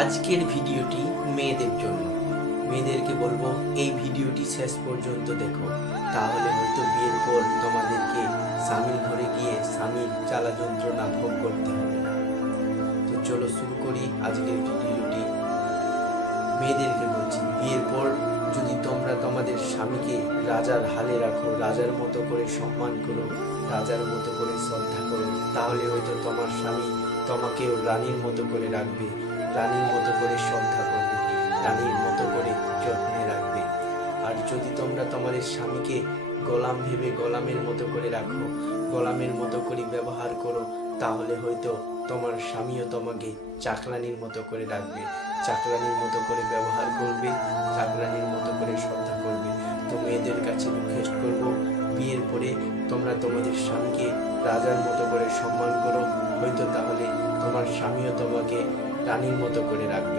আজকের ভিডিওটি মেয়েদের জন্য। মেয়েদেরকে বলবো এই ভিডিওটি শেষ পর্যন্ত দেখো, তাহলে হয়তো বিয়ের পর তোমাদেরকে স্বামীর ঘরে গিয়ে স্বামীর জ্বালা যন্ত্রণা ভোগ করতে হবে না। তো চলো শুরু করি আজকের ভিডিওটি। মেয়েদেরকে বলছি, বিয়ের পর যদি তোমরা তোমাদের স্বামীকে রাজার হালে রাখো, রাজার মতো করে সম্মান করো, রাজার মতো করে শ্রদ্ধা করো, তাহলে হয়তো তোমার স্বামী তোমাকেও রানীর মতো করে রাখবে, রানীর মতো করে শ্রদ্ধা করবে, রানীর মতো করে যত্নে রাখবে। আর যদি তোমরা তোমাদের স্বামীকে গোলাম ভেবে গোলামের মতো করে রাখো, গোলামের মতো করে ব্যবহার করো, তাহলে হয়তো তোমার স্বামীও তোমাকে চাকরানির মতো করে রাখবে, চাকরানির মতো করে ব্যবহার করবে, চাকরানির মতো করে শ্রদ্ধা করবে। তো মেয়েদের কাছে রিকোয়েস্ট করব, বিয়ের পরে তোমরা তোমাদের স্বামীকে রাজার মতো করে সম্মান করো, হয়তো তাহলে তোমার স্বামীও তোমাকে রানীর মতো করে রাখবে।